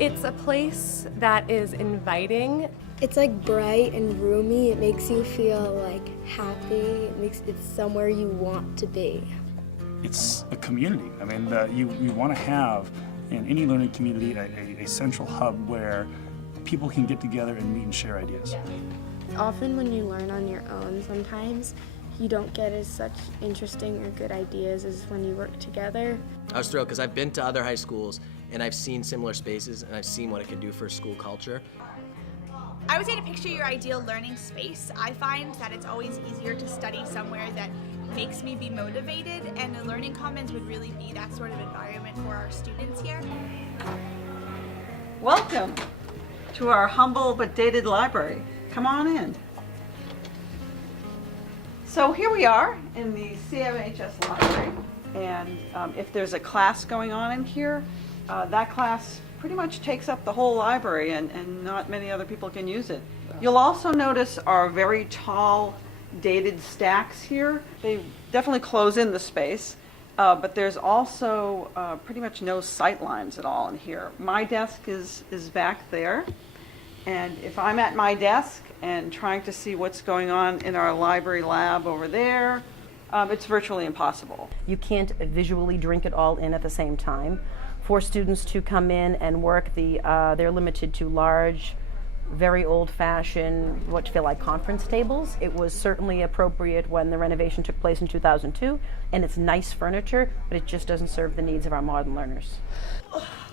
It's a place that is inviting. It's like bright and roomy. It makes you feel like happy. It's somewhere you want to be. It's a community. I mean, you want to have in any learning community a central hub where people can get together and meet and share ideas. Often when you learn on your own, sometimes you don't get as such interesting or good ideas as when you work together. I was thrilled because I've been to other high schools and I've seen similar spaces and I've seen what it can do for school culture. I would say to picture your ideal learning space. I find that it's always easier to study somewhere that makes me be motivated, and the Learning Commons would really be that sort of environment for our students here. Welcome to our humble but dated library. Come on in. So here we are in the CMHS library, and if there's a class going on in here, that class pretty much takes up the whole library, and not many other people can use it. You'll also notice our very tall dated stacks here. They definitely close in the space, but there's also pretty much no sight lines at all in here. My desk is back there, and if I'm at my desk and trying to see what's going on in our library lab over there, it's virtually impossible. You can't visually drink it all in at the same time. For students to come in and work, they're limited to large, very old-fashioned, what feel like conference tables. It was certainly appropriate when the renovation took place in 2002, and it's nice furniture, but it just doesn't serve the needs of our modern learners.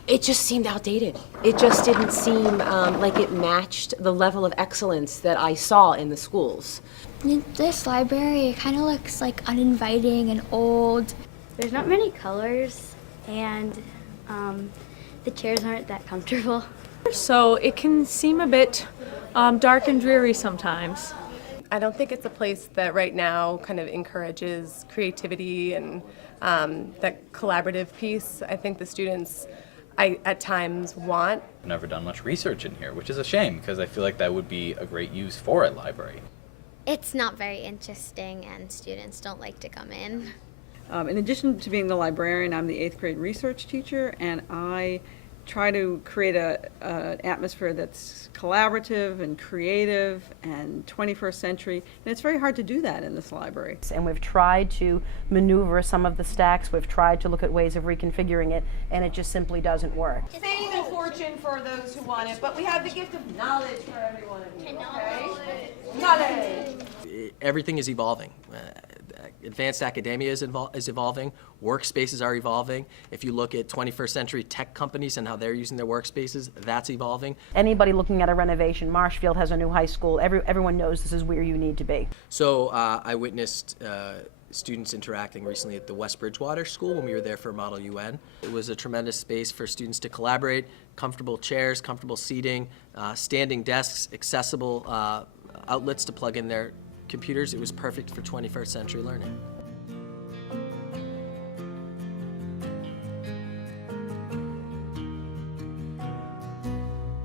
It just seemed outdated. It just didn't seem like it matched the level of excellence that I saw in the schools. This library kind of looks like uninviting and old. There's not many colors, and the chairs aren't that comfortable. So it can seem a bit dark and dreary sometimes. I don't think it's a place that right now kind of encourages creativity and that collaborative piece. I think the students at times want. I've never done much research in here, which is a shame because I feel like that would be a great use for a library. It's not very interesting, and students don't like to come in. In addition to being the librarian, I'm the 8th grade research teacher, and I try to create an atmosphere that's collaborative and creative and 21st century, and it's very hard to do that in this library. And we've tried to maneuver some of the stacks, we've tried to look at ways of reconfiguring it, and it just simply doesn't work. Fame and fortune for those who want it, but we have the gift of knowledge for everyone of you, okay? Knowledge! Everything is evolving. Advanced academia is evolving, workspaces are evolving. If you look at 21st century tech companies and how they're using their workspaces, that's evolving. Anybody looking at a renovation, Marshfield has a new high school, everyone knows this is where you need to be. So I witnessed students interacting recently at the West Bridgewater School when we were there for Model UN. It was a tremendous space for students to collaborate, comfortable chairs, comfortable seating, standing desks, accessible outlets to plug in their computers. It was perfect for 21st century learning.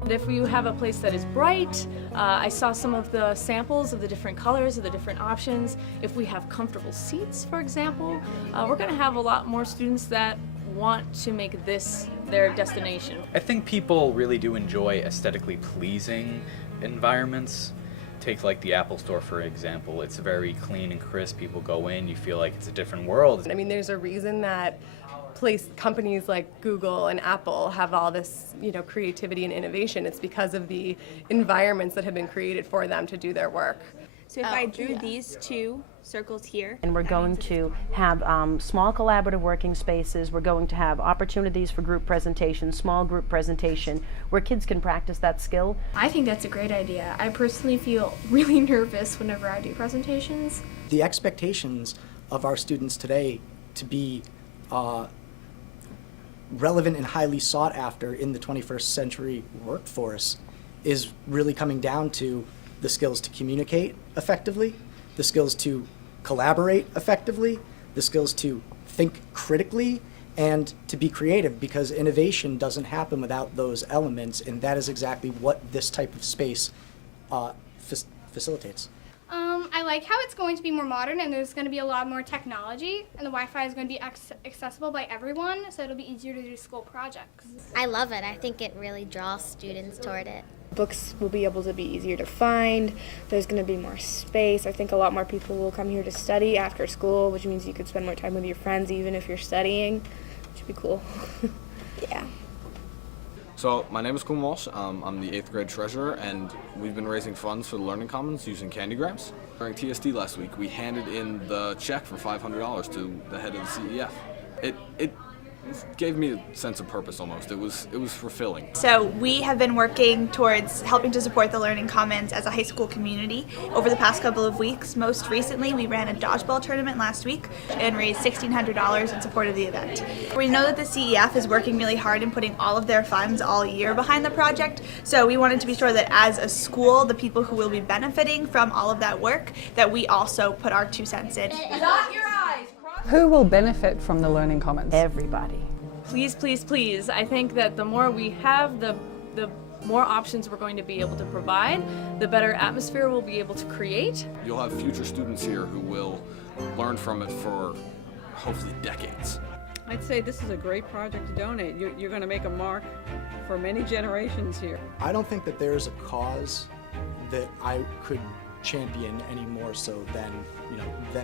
If you have a place that is bright, I saw some of the samples of the different colors, of the different options. If we have comfortable seats, for example, we're going to have a lot more students that want to make this their destination. I think people really do enjoy aesthetically pleasing environments. Take like the Apple Store for example. It's very clean and crisp. People go in, you feel like it's a different world. I mean, there's a reason that companies like Google and Apple have all this, creativity and innovation. It's because of the environments that have been created for them to do their work. So if I drew these two circles here. And we're going to have small collaborative working spaces. We're going to have opportunities for group presentation, small group presentation, where kids can practice that skill. I think that's a great idea. I personally feel really nervous whenever I do presentations. The expectations of our students today to be relevant and highly sought after in the 21st century workforce is really coming down to the skills to communicate effectively, the skills to collaborate effectively, the skills to think critically, and to be creative, because innovation doesn't happen without those elements, and that is exactly what this type of space facilitates. I like how it's going to be more modern and there's going to be a lot more technology, and the Wi-Fi is going to be accessible by everyone, so it'll be easier to do school projects. I love it. I think it really draws students toward it. Books will be able to be easier to find. There's going to be more space. I think a lot more people will come here to study after school, which means you could spend more time with your friends even if you're studying, which would be cool. Yeah. So my name is Quinn Walsh. I'm the 8th grade treasurer, and we've been raising funds for the Learning Commons using candygrams. During TSD last week, we handed in the check for $500 to the head of the CEF. It gave me a sense of purpose almost. It was fulfilling. So we have been working towards helping to support the Learning Commons as a high school community over the past couple of weeks. Most recently, we ran a dodgeball tournament last week and raised $1,600 in support of the event. We know that the CEF is working really hard in putting all of their funds all year behind the project, so we wanted to be sure that as a school, the people who will be benefiting from all of that work, that we also put our 2 cents in. Dot your eyes. Who will benefit from the Learning Commons? Everybody. Please, please, please. I think that the more we have, the more options we're going to be able to provide, the better atmosphere we'll be able to create. You'll have future students here who will learn from it for hopefully decades. I'd say this is a great project to donate. You're going to make a mark for many generations here. I don't think that there's a cause that I could champion any more so than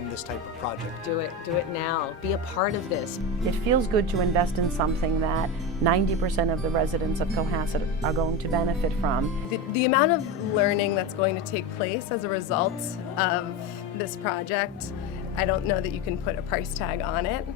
this type of project. Do it now. Be a part of this. It feels good to invest in something that 90% of the residents of Cohasset are going to benefit from. The amount of learning that's going to take place as a result of this project, I don't know that you can put a price tag on it.